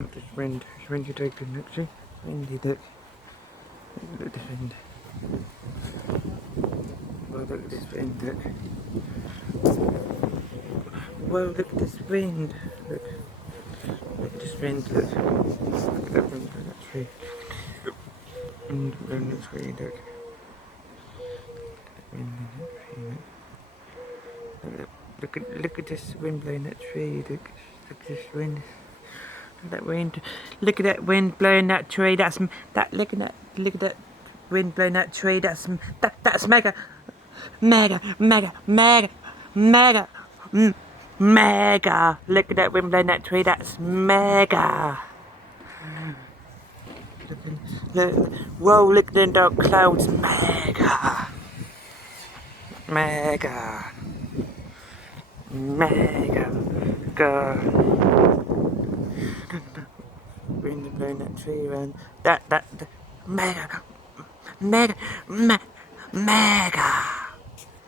This wind you taking actually. Windy look. Look at this wind. Well look at this wind, look. Whoa, look at this wind. Look. Look at this wind, look. Look at that wind blowing that tree. Wind blowing that tree, look. Wind blowing that tree, look. Look at this wind blowing that tree, look. Look at this wind. That wind, look at that wind blowing that tree. Look at that wind blowing that tree. That's mega, mega, mega, mega, mega, mega. Look at that wind blowing that tree. That's mega. Look, whoa! Look at the dark clouds. Mega, mega, mega. Wind blowing that tree around. That mega, mega, mega.